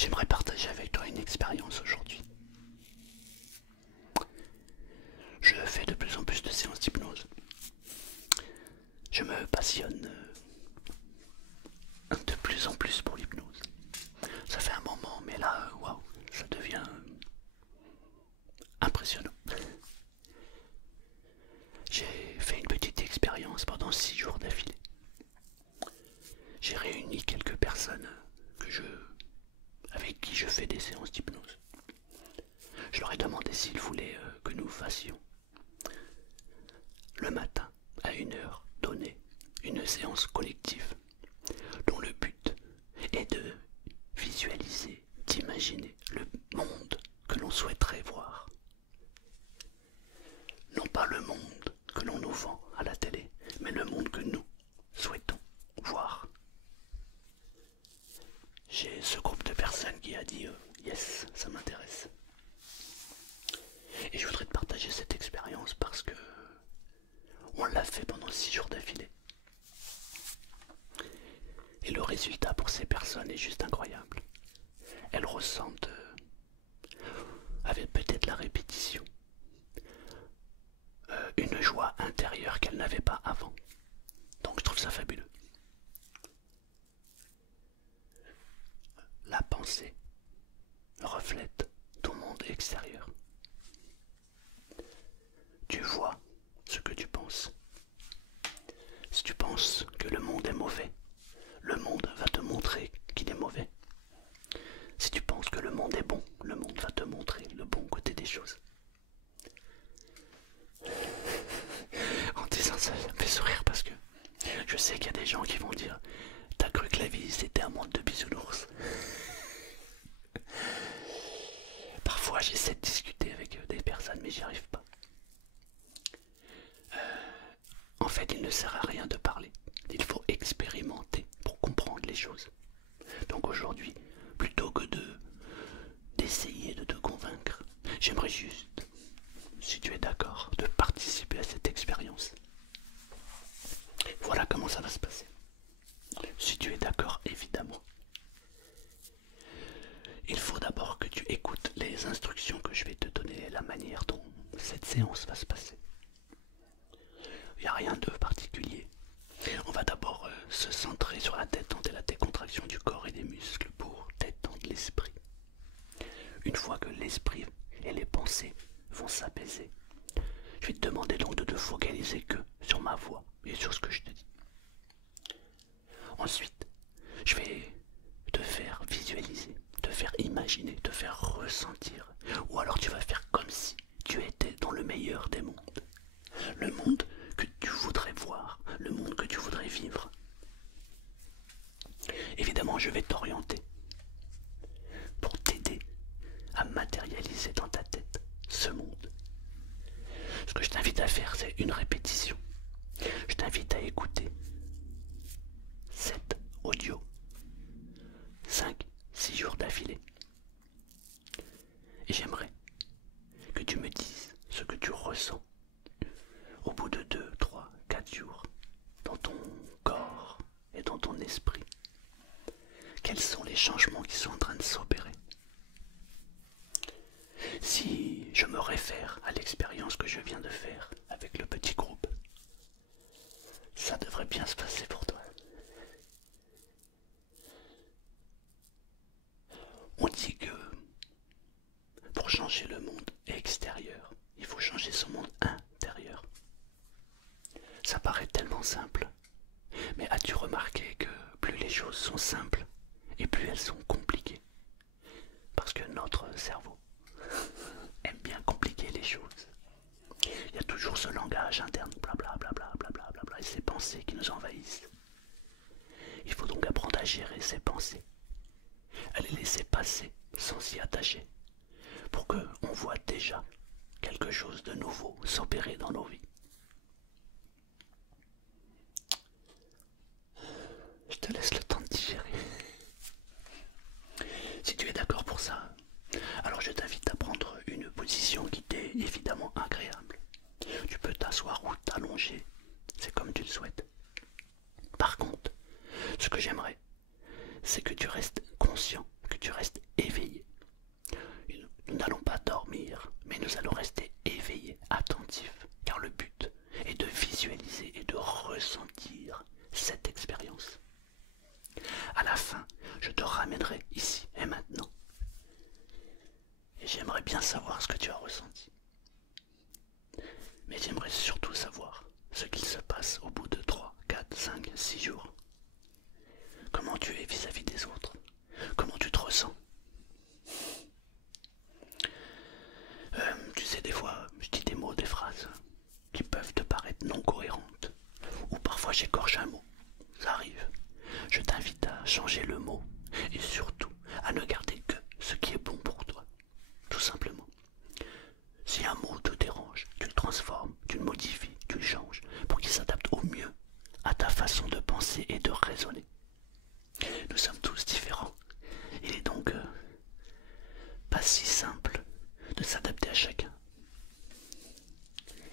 J'aimerais partager avec toi une expérience aujourd'hui. Je fais de plus en plus de séances d'hypnose. Je me passionne de plus en plus pour l'hypnose. Ça fait un moment, mais là, waouh, ça devient impressionnant. J'ai fait une petite expérience pendant 6 jours d'affilée. J'ai réuni quelques personnes avec qui je fais des séances d'hypnose. Je leur ai demandé s'ils voulaient que nous fassions le matin à une heure donnée une séance collective dont le but est de visualiser, d'imaginer le monde que l'on souhaiterait voir. Non pas le monde que l'on nous vend à la télé, mais le monde que nous souhaitons voir. J'ai ce groupe de personnes qui a dit yes, ça m'intéresse. Et je voudrais te partager cette expérience parce que on l'a fait pendant 6 jours d'affilée. Et le résultat pour ces personnes est juste incroyable. Elles ressentent, avec peut-être la répétition, une joie intérieure qu'elles n'avaient pas avant. Donc je trouve ça fabuleux. La pensée reflète ton monde extérieur. Tu vois ce que tu penses. Si tu penses que le monde est mauvais, le monde va te montrer qu'il est mauvais. Si tu penses que le monde est bon, le monde va te montrer le bon côté des choses. En disant ça, ça me fait sourire parce que je sais qu'il y a des gens qui vont dire t'as cru que la vie c'était un monde de bisounours. Parfois j'essaie de discuter avec des personnes mais j'y arrive pas. En fait il ne sert à rien de parler. Il faut expérimenter pour comprendre les choses. Donc aujourd'hui, plutôt que d'essayer de te convaincre, j'aimerais juste, si tu es d'accord, de participer à cette expérience. Voilà comment ça va se passer. Si tu es d'accord, évidemment. Il faut d'abord que tu écoutes les instructions que je vais te donner et la manière dont cette séance va se passer. Il n'y a rien de particulier. On va d'abord se centrer sur la détente et la décontraction du corps et des muscles pour détendre l'esprit. Une fois que l'esprit et les pensées vont s'apaiser, je vais te demander donc de te focaliser que sur ma voix et sur ce que je te dis. Ensuite, je vais te faire visualiser, te faire imaginer, te faire ressentir. Ou alors tu vas faire comme si tu étais dans le meilleur des mondes. Le monde que tu voudrais voir, le monde que tu voudrais vivre. Évidemment, je vais t'orienter pour t'aider à matérialiser dans ta tête ce monde. Ce que je t'invite à faire, c'est une répétition. Je t'invite à écouter 7 audios, 5-6 jours d'affilée. Et j'aimerais que tu me dises ce que tu ressens au bout de 2, 3, 4 jours dans ton corps et dans ton esprit. Quels sont les changements qui sont en train de s'opérer? Si je me réfère à l'expérience que je viens de faire avec le petit groupe, ça devrait bien se passer pour toi. On dit que pour changer le monde extérieur, il faut changer son monde intérieur. Ça paraît tellement simple, mais as-tu remarqué que plus les choses sont simples et plus elles sont compliquées? Parce que notre cerveau aime bien compliquer les choses. Il y a toujours ce langage interne, blablabla, blablabla, et ces pensées qui nous envahissent. Il faut donc apprendre à gérer ces pensées, à les laisser passer sans s'y attacher, pour qu'on voit déjà quelque chose de nouveau s'opérer dans nos vies. Je te laisse le temps de digérer. Si tu es d'accord pour ça, alors je t'invite à prendre une position qui t'est évidemment agréable. Tu peux t'asseoir ou t'allonger, c'est comme tu le souhaites. Par contre, ce que j'aimerais, c'est que tu restes conscient, que tu restes éveillé. Nous n'allons pas dormir, mais nous allons rester éveillés, attentifs, car le but est de visualiser et de ressentir cette expérience. À la fin, je te ramènerai ici et maintenant. Et j'aimerais bien savoir ce que tu as ressenti. Mais j'aimerais surtout savoir ce qu'il se passe au bout de 3, 4, 5, 6 jours. Comment tu es vis-à-vis des autres? Comment tu te ressens? Tu sais, des fois, je dis des mots, des phrases qui peuvent te paraître non cohérentes. Ou parfois j'écorche un mot. Ça arrive. Je t'invite à changer le mot et surtout à ne garder que ce qui est bon pour toi. Tout simplement. Si un mot te dérange, tu le transformes, tu le modifies, tu le changes pour qu'il s'adapte au mieux à ta façon de penser et de raisonner. Nous sommes tous différents. Il est donc pas si simple de s'adapter à chacun.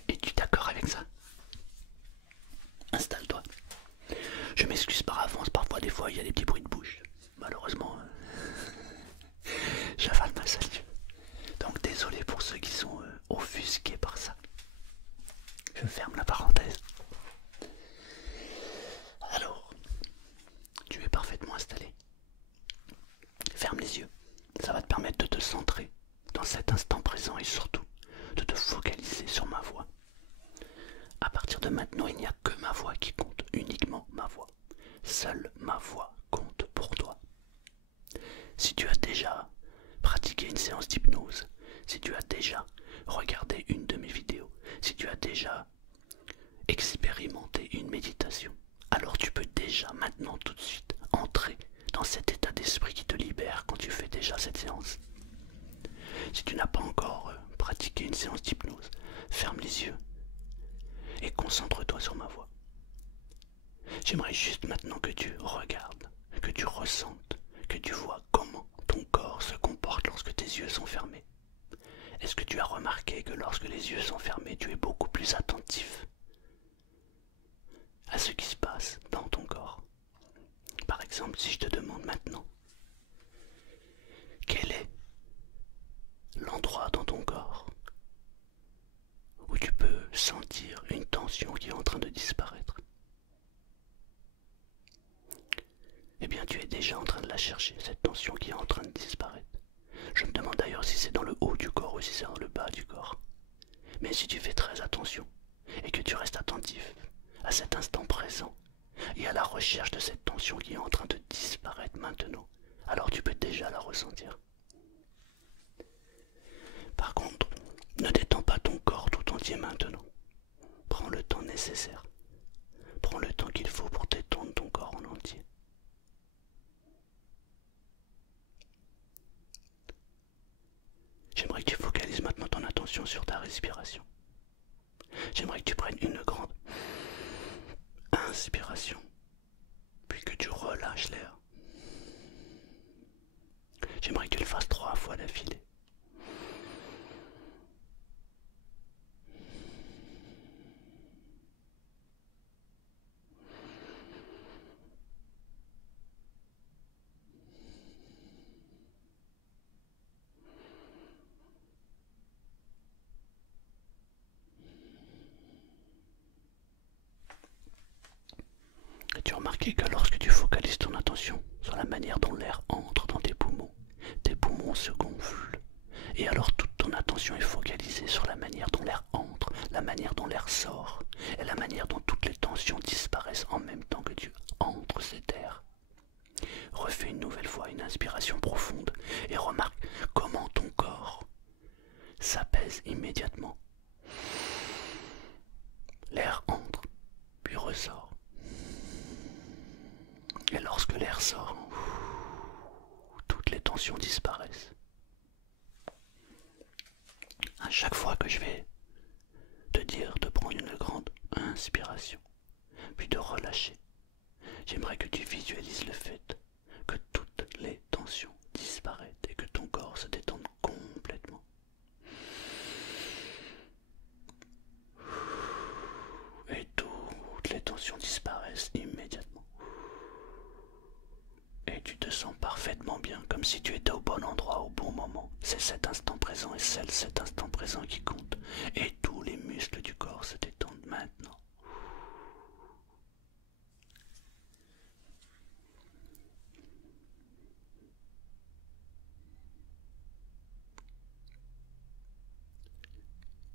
Es-tu d'accord avec ça? Installe-toi. Je m'excuse par avance, parfois des fois il y a des petits bruits de bouche. Malheureusement, j'avale ma salive. Donc désolé pour ceux qui sont offusqués par ça. Je ferme la parenthèse. Alors, tu es parfaitement installé. Ferme les yeux. Ça va te permettre de te centrer dans cet instant présent et surtout de te focaliser sur ma voix. À partir de maintenant, il n'y a que ma voix qui compte, uniquement ma voix. Seule ma voix compte pour toi. Si tu as déjà pratiqué une séance d'hypnose, si tu as déjà regardé une de mes vidéos, si tu as déjà expérimenté une méditation, alors tu peux déjà maintenant tout de suite entrer dans cet état d'esprit qui te libère quand tu fais déjà cette séance. Si tu n'as pas encore pratiqué une séance d'hypnose, ferme les yeux et concentre-toi sur ma voix. J'aimerais juste maintenant que tu regardes, que tu ressentes, que tu vois comment ton corps se comporte lorsque tes yeux sont fermés. Est-ce que tu as remarqué que lorsque les yeux sont fermés, tu es beaucoup plus attentif à ce qui se passe dans ton corps? Par exemple, si je te demande maintenant, quel est l'endroit dans ton corps où tu peux sentir une tension qui est en train de disparaître? Eh bien, tu es déjà en train de la chercher, cette tension qui est en train de disparaître. Je me demande d'ailleurs si c'est dans le haut du corps ou si c'est dans le bas du corps. Mais si tu fais très attention et que tu restes attentif à cet instant présent et à la recherche de cette tension qui est en train de disparaître maintenant, alors tu peux déjà la ressentir. Par contre, ne détends pas ton corps tout entier maintenant. Prends le temps nécessaire. Prends le temps qu'il faut pour détendre ton corps en entier. J'aimerais que tu focalises maintenant ton attention sur ta respiration. J'aimerais que tu prennes une grande inspiration, puis que tu relâches l'air. J'aimerais que tu le fasses 3 fois d'affilée. As-tu remarqué que lorsque tu focalises ton attention sur la manière dont l'air entre dans tes poumons se gonflent. Et alors toute ton attention est focalisée sur la manière dont l'air entre, la manière dont l'air sort, et la manière dont toutes les tensions disparaissent en même temps que tu entres cet air. Refais une nouvelle fois une inspiration profonde et remarque comment ton corps s'apaise immédiatement. L'air entre, puis ressort. Et lorsque l'air sort, toutes les tensions disparaissent. À chaque fois que je vais te dire de prendre une grande inspiration, puis de relâcher, j'aimerais que tu visualises le fait que toutes les tensions disparaissent et que ton corps se détende complètement. Et toutes les tensions disparaissent immédiatement. Et tu te sens parfaitement bien, comme si tu étais au bon endroit au bon moment. C'est cet instant présent et cet instant présent qui compte. Et tous les muscles du corps se détendent maintenant.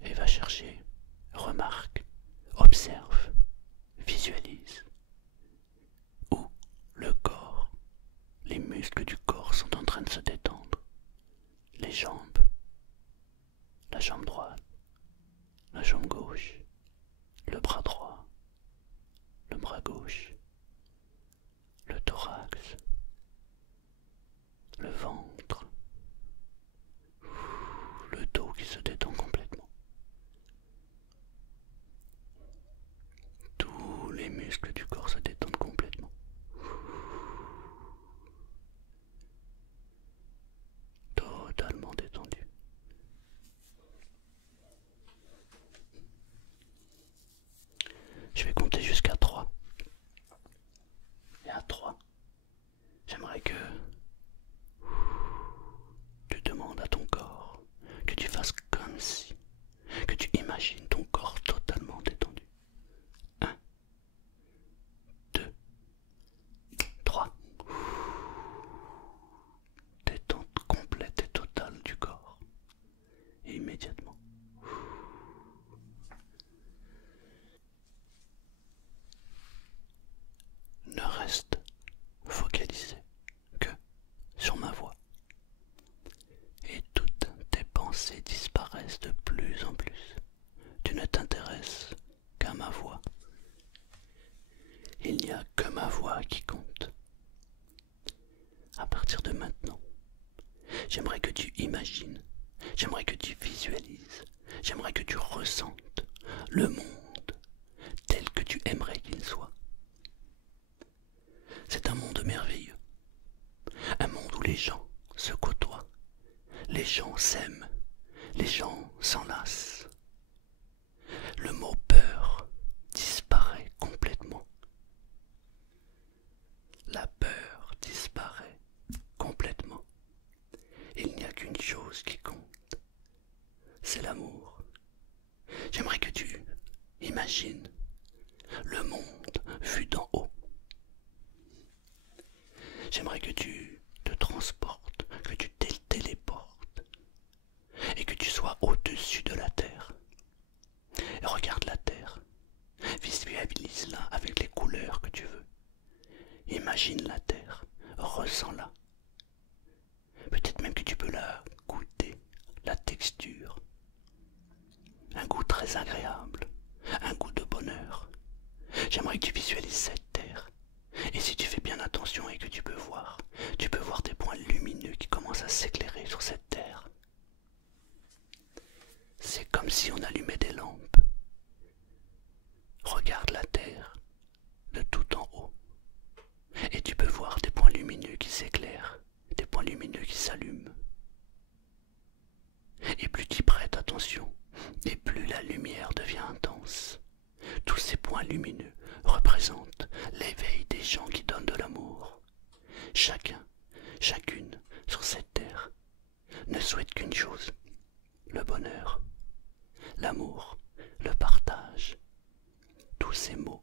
Et va chercher, remarque, observe, visualise où le corps, les muscles du corps sont en train de se détendre. Les jambes, la jambe droite, la jambe gauche, le bras droit, le bras gauche, le thorax, le ventre, le dos qui se détend complètement. Tous les muscles du corps se détendent complètement. Totalement détendu. Je vais compter jusqu'à 3. Et à 3, j'aimerais que tu demandes à ton corps, que tu fasses comme si, que tu imagines ton corps totalement détendu. 1, 2, 3. Détente complète et totale du corps. Et immédiatement. Ne reste focalisé que sur ma voix. Et toutes tes pensées disparaissent de plus en plus. Tu ne t'intéresses qu'à ma voix. Il n'y a que ma voix qui compte. À partir de maintenant, j'aimerais que tu imagines, j'aimerais que tu visualises, j'aimerais que tu ressentes le monde tel que tu aimerais qu'il soit. C'est un monde merveilleux, un monde où les gens se côtoient, les gens s'aiment, les gens s'enlacent. Le mot peur disparaît complètement. La peur disparaît complètement. Il n'y a qu'une chose qui compte, c'est l'amour. J'aimerais que tu imagines le monde vu d'en haut. J'aimerais que tu te transportes, que tu te téléportes et que tu sois au-dessus de la terre. Et regarde la terre, visualise-la avec les couleurs que tu veux. Imagine la terre, ressens-la. Peut-être même que tu peux la goûter, la texture. Un goût très agréable, un goût de bonheur. J'aimerais que tu visualises cette terre. Et si tu fais bien attention et que tu peux voir des points lumineux qui commencent à s'éclairer sur cette terre. C'est comme si on allumait des lampes. Regarde la terre de tout en haut. Et tu peux voir des points lumineux qui s'éclairent, des points lumineux qui s'allument. Et plus tu y prêtes attention, et plus la lumière devient intense. Tous ces points lumineux représentent l'éveil des gens qui donnent de l'amour. Chacun, chacune sur cette terre ne souhaite qu'une chose, le bonheur, l'amour, le partage. Tous ces mots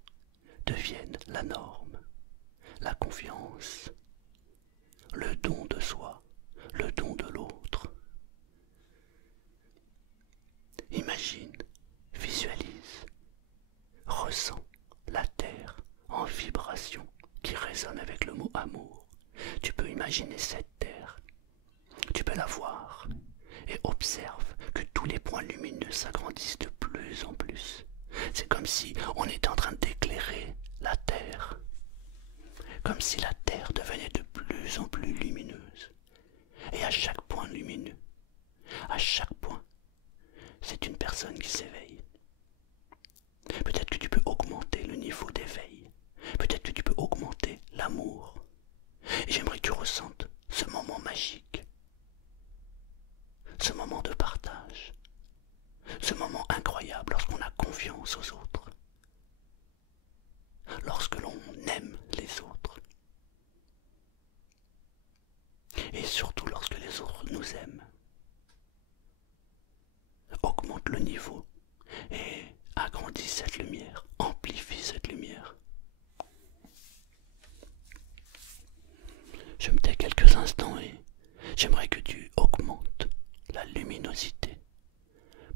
deviennent la norme, la confiance, le don de soi, le don de l'autre. Imagine, visualise, ressens la terre en vibration qui résonne avec le mot amour. Tu peux imaginer cette terre, tu peux la voir et observe que tous les points lumineux s'agrandissent de plus en plus. C'est comme si on était en train d'éclairer la terre, comme si la terre devenait de plus en plus lumineuse. Et à chaque point lumineux, à chaque point, c'est une personne qui s'éveille. Peut-être que tu peux augmenter le niveau d'éveil. Peut-être que tu peux augmenter l'amour. Et j'aimerais que tu ressentes ce moment magique. Ce moment de partage. Ce moment incroyable lorsqu'on a confiance aux autres. Lorsque l'on aime les autres. et surtout lorsque les autres nous aiment. Augmente le niveau et agrandis cette lumière, amplifie cette lumière. Je me tais quelques instants et j'aimerais que tu augmentes la luminosité.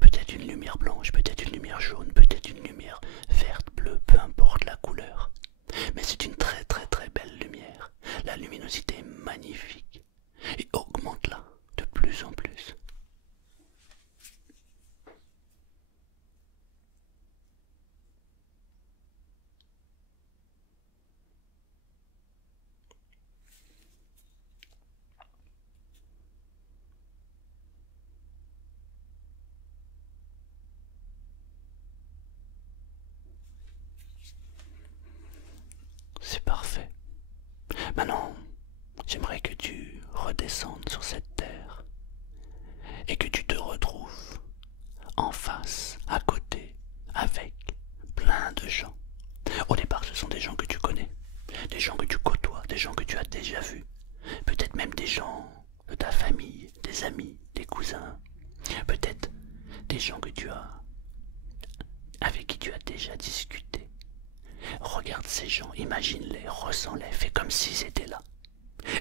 Peut-être une lumière blanche, peut-être une lumière jaune, peut-être une lumière verte, bleue, peu importe la couleur. Mais c'est une très très très belle lumière. La luminosité est magnifique. Et augmente-la de plus en plus. C'est parfait. Maintenant, j'aimerais que tu redescendes sur cette terre et que tu te retrouves en face, à côté, avec plein de gens. Au départ, ce sont des gens que tu connais, des gens que tu côtoies, des gens que tu as déjà vus, peut-être même des gens de ta famille, des amis, des cousins, peut-être des gens que tu as, avec qui tu as déjà discuté. Regarde ces gens, imagine-les, ressens-les, fais comme s'ils étaient là,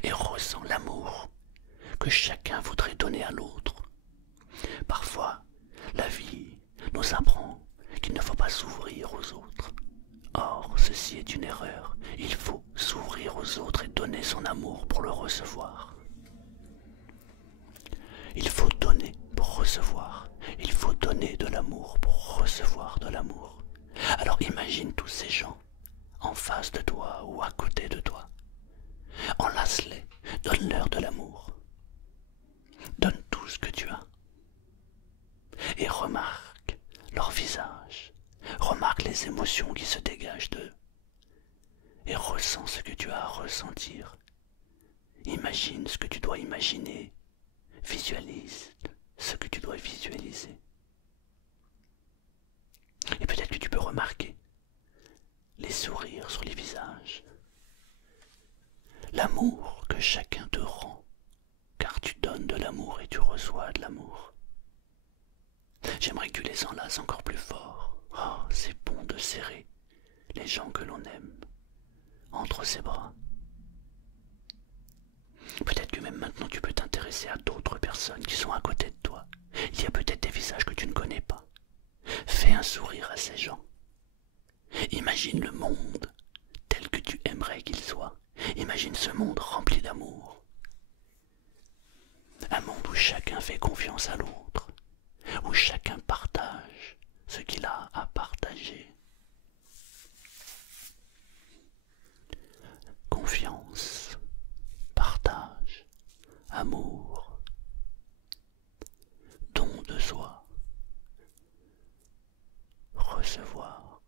et ressens l'amour que chacun voudrait donner à l'autre. Parfois, la vie nous apprend qu'il ne faut pas s'ouvrir aux autres. Or, ceci est une erreur. Il faut s'ouvrir aux autres et donner son amour pour le recevoir. Il faut donner pour recevoir. Il faut donner de l'amour pour recevoir de l'amour. Alors imagine tous ces gens en face de toi ou à côté de toi. Enlace-les, donne-leur de l'amour. Donne tout ce que tu as. Et remarque leur visage. Remarque les émotions qui se dégagent d'eux. Et ressens ce que tu as à ressentir. Imagine ce que tu dois imaginer. Visualise ce que tu dois visualiser. Et peut-être que tu peux remarquer les sourires sur les visages. L'amour que chacun te rend, car tu donnes de l'amour et tu reçois de l'amour. J'aimerais que tu les enlaces encore plus fort. Oh, c'est bon de serrer les gens que l'on aime entre ses bras. Peut-être que même maintenant tu peux t'intéresser à d'autres personnes qui sont à côté de toi. Il y a peut-être des visages que tu ne connais pas. Fais un sourire à ces gens. Imagine le monde tel que tu aimerais qu'il soit. Imagine ce monde rempli d'amour. Un monde où chacun fait confiance à l'autre, où chacun partage ce qu'il a à partager. Confiance, partage, amour, don de soi, recevoir.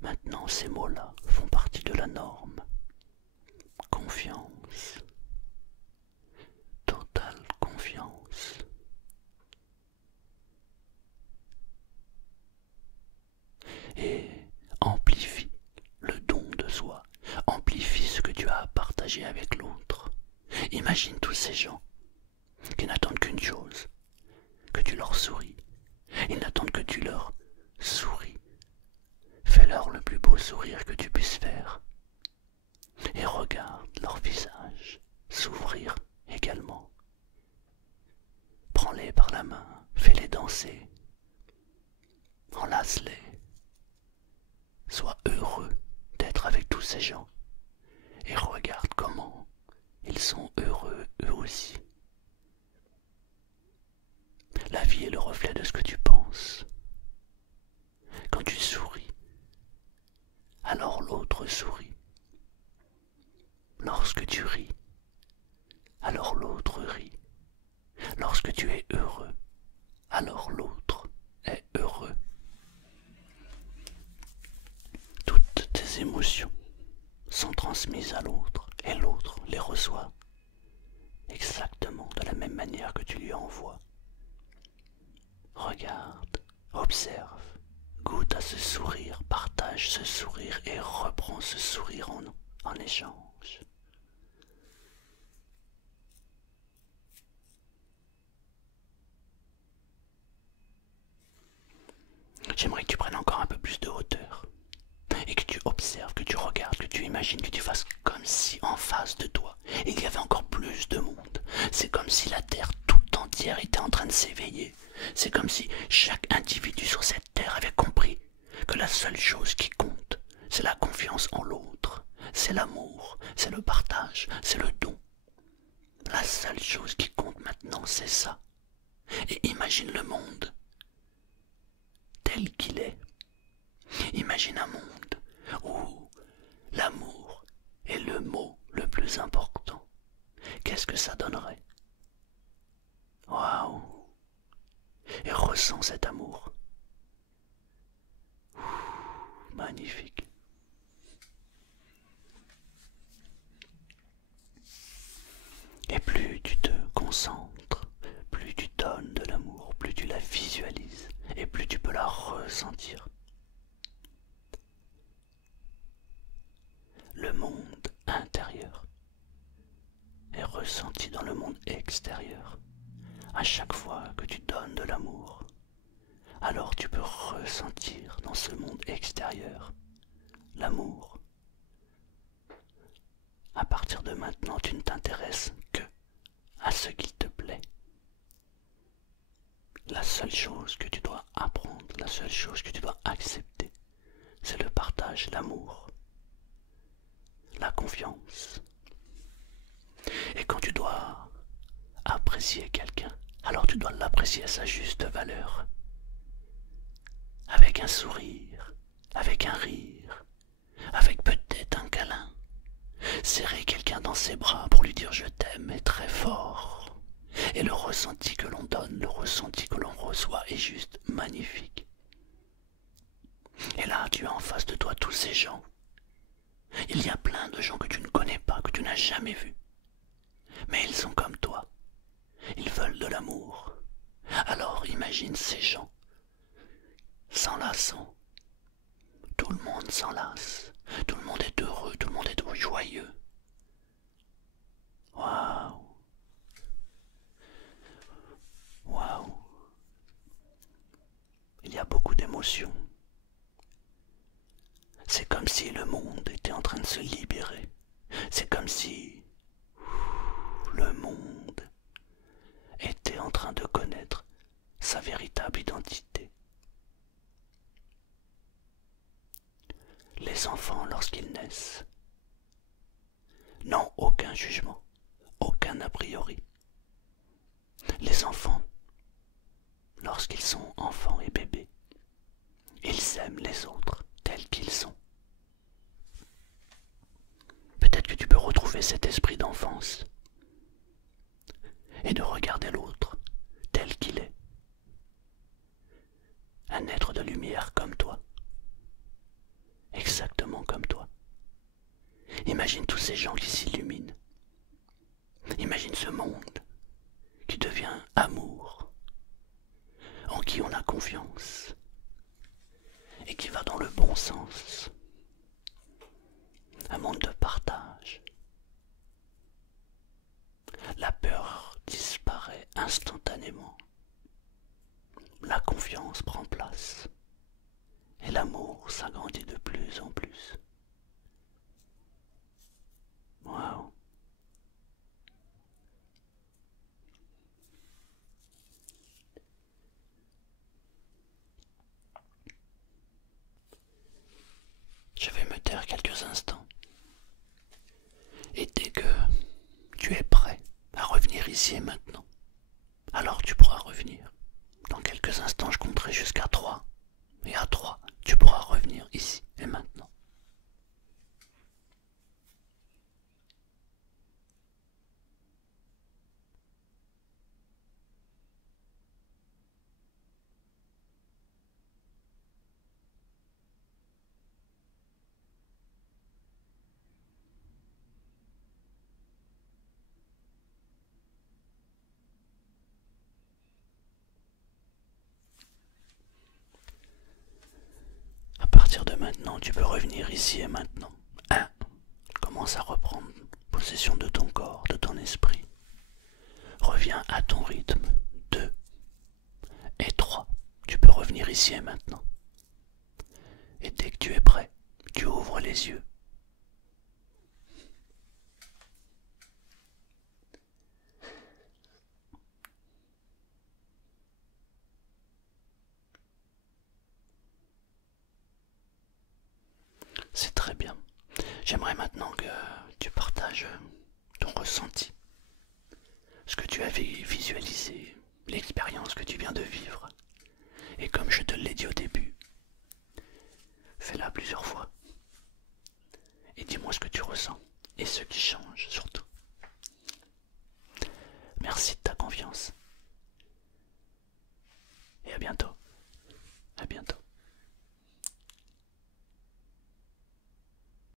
Maintenant, ces mots-là font partie de la norme. Confiance, totale confiance. Et amplifie le don de soi, amplifie ce que tu as à partager avec l'autre. Imagine tous ces gens qui n'attendent qu'une chose, que tu leur souris. Ils n'attendent que tu leur souris. Fais-leur le plus beau sourire que tu puisses faire. Et regarde leur visage s'ouvrir également. Prends-les par la main, fais-les danser. Enlace-les. Sois heureux d'être avec tous ces gens. Et regarde comment ils sont heureux eux aussi. La vie est le reflet de ce que tu penses. Quand tu souris, alors l'autre sourit. Lorsque tu ris, alors l'autre rit. Lorsque tu es heureux, alors l'autre est heureux. Toutes tes émotions sont transmises à l'autre et l'autre les reçoit exactement de la même manière que tu lui envoies. Regarde, observe, goûte à ce sourire, partage ce sourire et reprends ce sourire en échange. j'aimerais que tu prennes encore un peu plus de hauteur et que tu observes, que tu regardes, que tu imagines, que tu fasses comme si en face de toi, il y avait encore plus de monde. C'est comme si la Terre tout entière était en train de s'éveiller. C'est comme si chaque individu sur cette Terre avait compris que la seule chose qui compte, c'est la confiance en l'autre, c'est l'amour, c'est le partage, c'est le don. La seule chose qui compte maintenant, c'est ça. Et imagine le monde tel qu'il est. Imagine un monde où l'amour est le mot le plus important. Qu'est-ce que ça donnerait? Waouh! Et ressens cet amour. Magnifique. Et plus tu te concentres, plus tu donnes de l'amour, plus tu la visualises, et plus tu peux la ressentir. Le monde intérieur est ressenti dans le monde extérieur. À chaque fois que tu donnes de l'amour, alors tu peux ressentir dans ce monde extérieur l'amour. À partir de maintenant, tu ne t'intéresses que à ce qu'il te plaît. La seule chose que tu dois apprendre, la seule chose que tu dois accepter, c'est le partage, l'amour, la confiance. Et quand tu dois apprécier quelqu'un, alors tu dois l'apprécier à sa juste valeur. Avec un sourire, avec un rire, avec peut-être un câlin. Serrer quelqu'un dans ses bras pour lui dire je t'aime est très fort. Et le ressenti que l'on donne, le ressenti que l'on reçoit est juste magnifique. Et là, tu as en face de toi tous ces gens. Il y a plein de gens que tu ne connais pas, que tu n'as jamais vus. Mais ils sont comme toi. Ils veulent de l'amour. Alors imagine ces gens s'enlaçant. Tout le monde s'enlace. Tout le monde est heureux, tout le monde est joyeux. Waouh! Waouh! Il y a beaucoup d'émotions. C'est comme si le monde était en train de se libérer. C'est comme si le monde était en train de connaître sa véritable identité. Les enfants, lorsqu'ils naissent, n'ont aucun jugement, aucun a priori. Les enfants, lorsqu'ils sont enfants et bébés, ils aiment les autres tels qu'ils sont. Peut-être que tu peux retrouver cet esprit d'enfance et de regarder l'autre tel qu'il est. Un être de lumière comme toi. Exactement comme toi. Imagine tous ces gens qui s'illuminent. Imagine ce monde qui devient amour, en qui on a confiance et qui va dans le bon sens. Un monde de partage. La peur disparaît instantanément. La confiance prend place. Et l'amour s'agrandit de plus en plus. Waouh! Je vais me taire quelques instants. Et dès que tu es prêt à revenir ici et maintenant, alors tu pourras revenir. Dans quelques instants, je compterai jusqu'à 3. Et à 3, tu pourras revenir ici et maintenant. À partir de maintenant, tu peux revenir ici et maintenant. 1. Commence à reprendre possession de ton corps, de ton esprit. Reviens à ton rythme. 2. Et 3. Tu peux revenir ici et maintenant. tu es prêt, tu ouvres les yeux. C'est très bien. J'aimerais maintenant que tu partages ton ressenti, ce que tu avais visualisé, l'expérience que tu viens de vivre. Et comme je te l'ai dit au début, fais-la plusieurs fois. Et dis-moi ce que tu ressens et ce qui change surtout.